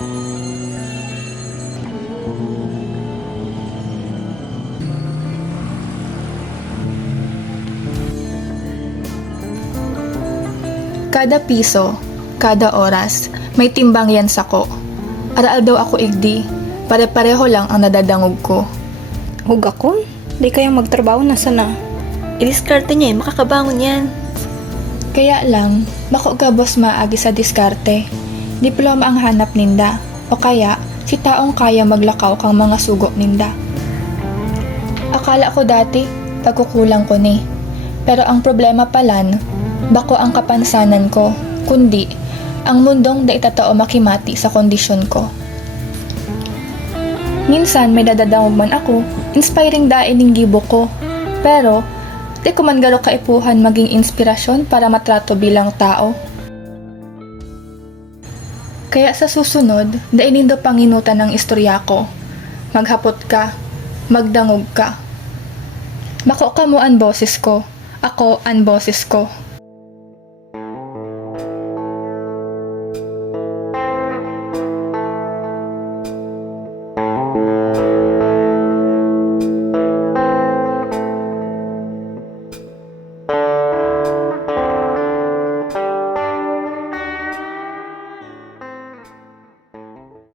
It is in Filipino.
Kada piso, kada oras, may timbang yan sako. Aral daw ako igdi, pare-pareho lang ang nadadangog ko. Hug ako? Di kayang magtrabaho na sana. Idiskarte niya makakabangon yan. Kaya lang, bako ka boss maagi sa diskarte. Diploma ang hanap ninda, o kaya si taong kaya maglakaw kang mga sugo ninda. Akala ko dati, pagkukulang ko ni. Pero ang problema palan, bako ang kapansanan ko, kundi ang mundong da itatao makimati sa kondisyon ko. Minsan may dadadangog man ako, inspiring daing gibo ko. Pero, di ko man garo kaipuhan maging inspirasyon para matrato bilang tao. Kaya sa susunod, dainindo panginutan ng istorya ko. Maghapot ka, magdangog ka. Bako ka mo ang boses ko, ako ang boses ko.